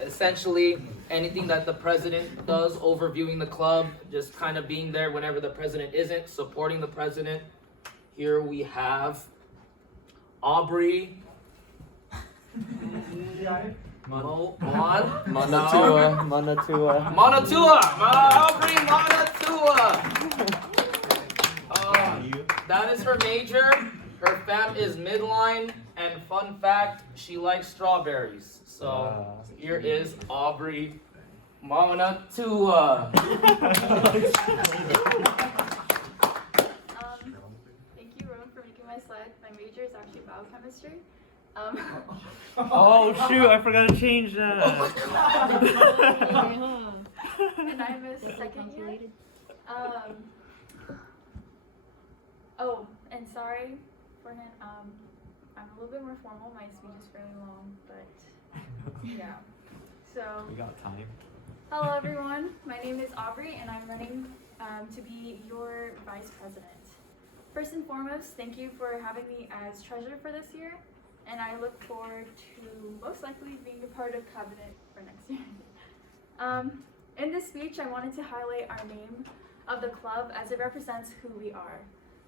Essentially, anything that the president does, overviewing the club, just kind of being there whenever the president isn't, supporting the president. Here we have Aubry, Mouanoutoua. Mouanoutoua, Aubry Mouanoutoua. That is her major. Her fam is midline, and fun fact, she likes strawberries. So here is Aubry Mouanoutoua. Thank you, Rowan, for making my slide. My major is actually biochemistry. Oh shoot, I forgot to change that. And I'm a second year. Oh, and sorry for him. I'm a little bit more formal. My speech is fairly long, but yeah. So. We got time. Hello, everyone. My name is Aubry, and I'm running to be your vice president. First and foremost, thank you for having me as treasurer for this year, and I look forward to most likely being a part of cabinet for next year. In this speech, I wanted to highlight our name of the club as it represents who we are.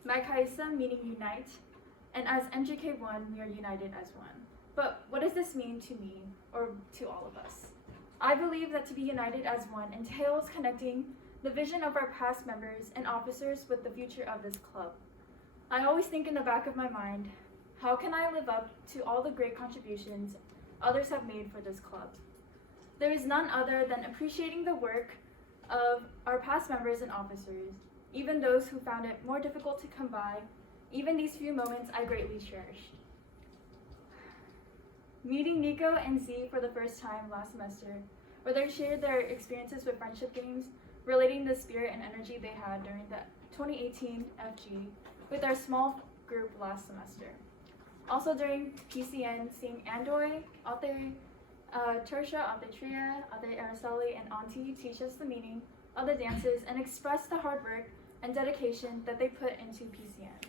Magkaisa meaning unite, and as MJK1, we are united as one. But what does this mean to me, or to all of us? I believe that to be united as one entails connecting the vision of our past members and officers with the future of this club. I always think in the back of my mind, how can I live up to all the great contributions others have made for this club? There is none other than appreciating the work of our past members and officers, even those who found it more difficult to come by. Even these few moments I greatly cherished. Meeting Nico and Z for the first time last semester, where they shared their experiences with friendship games, relating the spirit and energy they had during the 2018 FG with our small group last semester. Also during PCN, seeing Andoy, Ate Tersha, Ate Tria, Ate Araceli, and Auntie teach us the meaning of the dances and express the hard work and dedication that they put into PCN.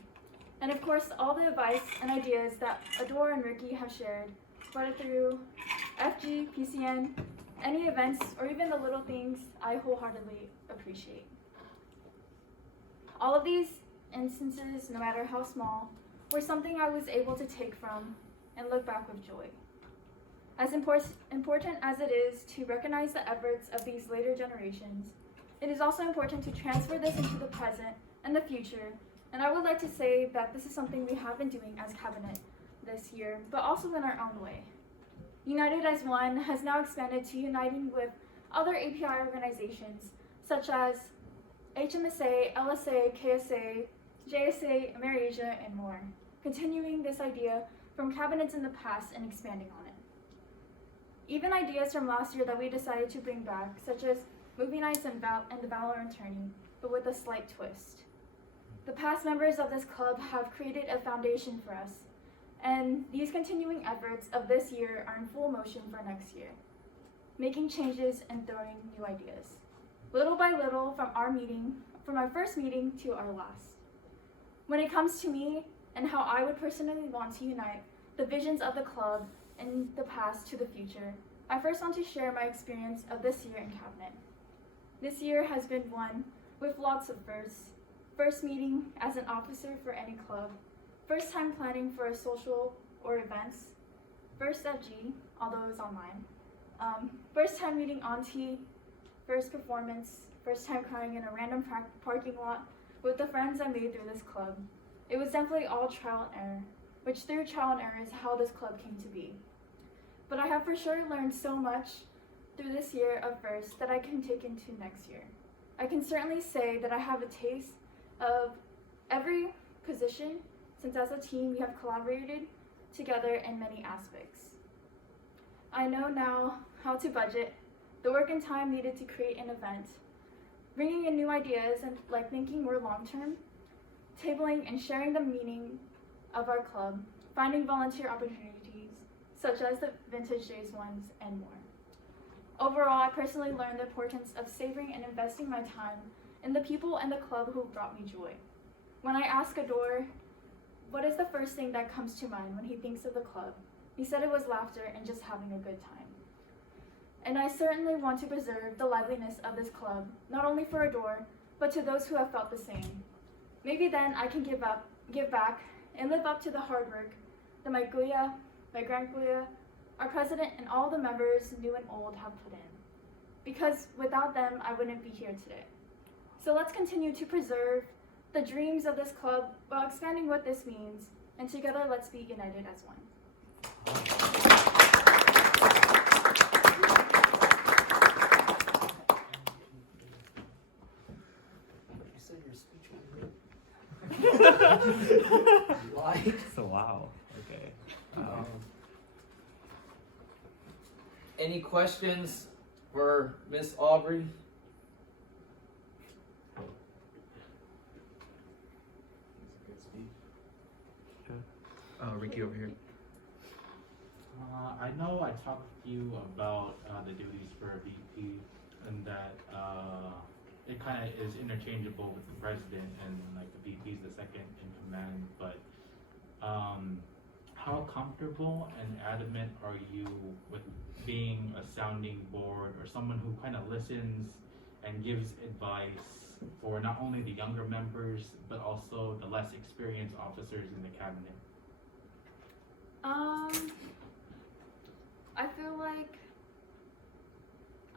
And of course, all the advice and ideas that Adore and Ricky have shared, whether through FG, PCN, any events, or even the little things, I wholeheartedly appreciate. All of these instances, no matter how small, were something I was able to take from and look back with joy. As important as it is to recognize the efforts of these later generations, it is also important to transfer this into the present and the future, and I would like to say that this is something we have been doing as cabinet this year, but also in our own way. United as One has now expanded to uniting with other API organizations such as HMSA, LSA, KSA, JSA, AmeriAsia, and more, continuing this idea from cabinets in the past and expanding on it. Even ideas from last year that we decided to bring back, such as movie nights and the Valorant tourney, but with a slight twist. The past members of this club have created a foundation for us, and these continuing efforts of this year are in full motion for next year, making changes and throwing new ideas. Little by little from our first meeting to our last. When it comes to me and how I would personally want to unite the visions of the club in the past to the future, I first want to share my experience of this year in cabinet. This year has been one with lots of firsts. First meeting as an officer for any club, first time planning for a social or events, first FG, although it was online, first time meeting Auntie, first performance, first time crying in a random parking lot with the friends I made through this club. It was definitely all trial and error, which through trial and error is how this club came to be. But I have for sure learned so much through this year of first that I can take into next year. I can certainly say that I have a taste of every position, since as a team we have collaborated together in many aspects. I know now how to budget, the work and time needed to create an event, bringing in new ideas and like thinking more long-term, tabling and sharing the meaning of our club, finding volunteer opportunities, such as the Vintage Days ones and more. Overall, I personally learned the importance of savoring and investing my time in the people and the club who brought me joy. When I ask Adore, what is the first thing that comes to mind when he thinks of the club? He said it was laughter and just having a good time. and I certainly want to preserve the liveliness of this club, not only for Adore, but to those who have felt the same. Maybe then I can give back, and live up to the hard work that my Guya, my Grand Guya, our president, and all the members, new and old, have put in. Because without them, I wouldn't be here today. So let's continue to preserve the dreams of this club while expanding what this means, and together let's be united as one. You said your speech was great. Like, So wow. Okay. any questions for Miss Aubry? Ricky over here. I know I talked to you about the duties for a VP and that it kind of is interchangeable with the president and like the VP is the second in command, but how comfortable and adamant are you with being a sounding board or someone who kind of listens and gives advice for not only the younger members but also the less experienced officers in the cabinet? I feel like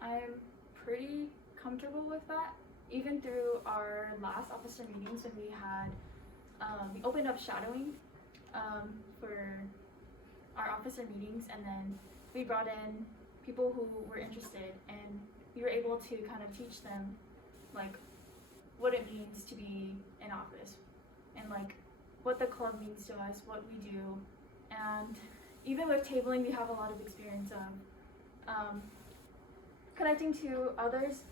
I'm pretty comfortable with that. Even through our last officer meetings when we had, we opened up shadowing for our officer meetings, and then we brought in people who were interested, and we were able to kind of teach them like what it means to be in office and like what the club means to us, what we do. And even with tabling, we have a lot of experience of connecting to others,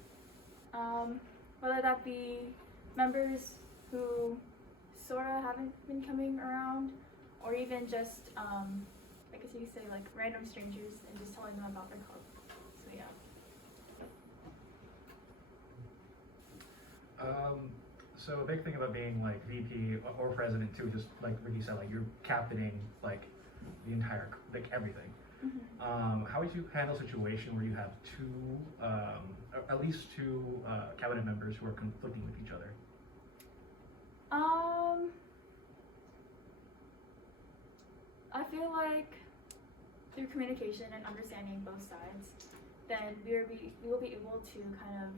whether that be members who sort of haven't been coming around, or even just, I guess you could say like random strangers, and just telling them about their club. So yeah. So a big thing about being like VP or president too, just like Ricky said, like you're captaining like the entire, like everything. Mm-hmm. How would you handle a situation where you have at least two cabinet members who are conflicting with each other? I feel like through communication and understanding both sides, then we will be able to kind of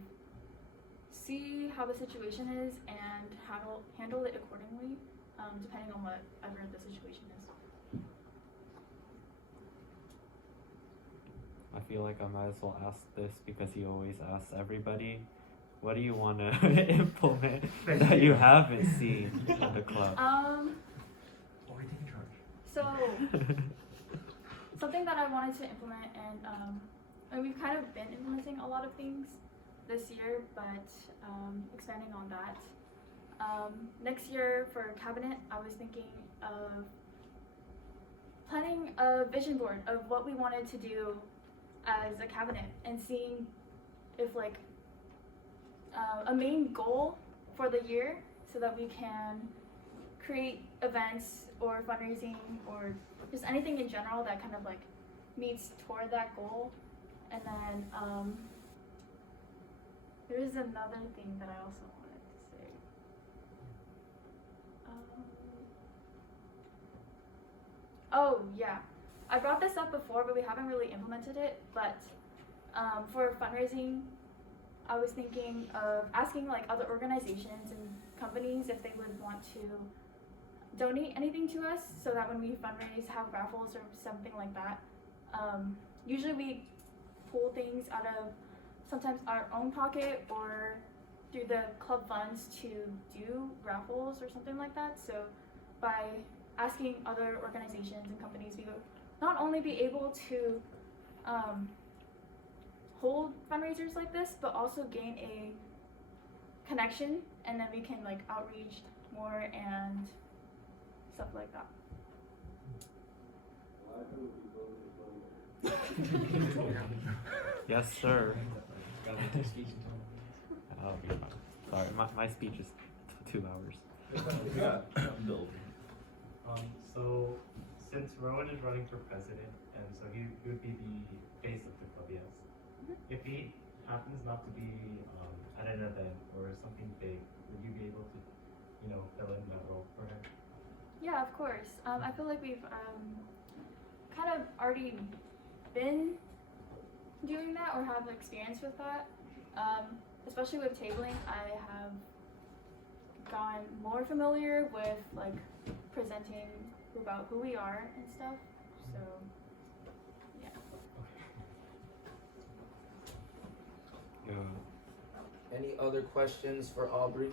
see how the situation is and handle it accordingly, depending on whatever the situation is. I feel like I might as well ask this because he always asks everybody, what do you want to implement that you haven't seen in the club? Or we take in charge? So something that I wanted to implement, and we've kind of been implementing a lot of things this year, but expanding on that. Next year for cabinet, I was thinking of planning a vision board of what we wanted to do as a cabinet, and seeing if like a main goal for the year, so that we can create events or fundraising or just anything in general that kind of like meets toward that goal. And then there is another thing that I also wanted to say. Oh yeah, I brought this up before, but we haven't really implemented it. But for fundraising, I was thinking of asking like other organizations and companies if they would want to donate anything to us, so that when we fundraise, have raffles or something like that. Usually we pull things out of sometimes our own pocket or through the club funds to do raffles or something like that. So by asking other organizations and companies, we would not only be able to hold fundraisers like this, but also gain a connection, and then we can like outreach more and stuff like that. Yes, sir. That'll be fine. Sorry, my speech is 2 hours. So since Rowan is running for president, and so he would be the face of the club, yes. if he happens not to be at an event or something big, would you be able to, fill in that role for him? Yeah, of course. I feel like we've kind of already been doing that or have experience with that. Especially with tabling, I have gotten more familiar with like presenting about who we are and stuff. So, yeah. Yeah. Any other questions for Aubry?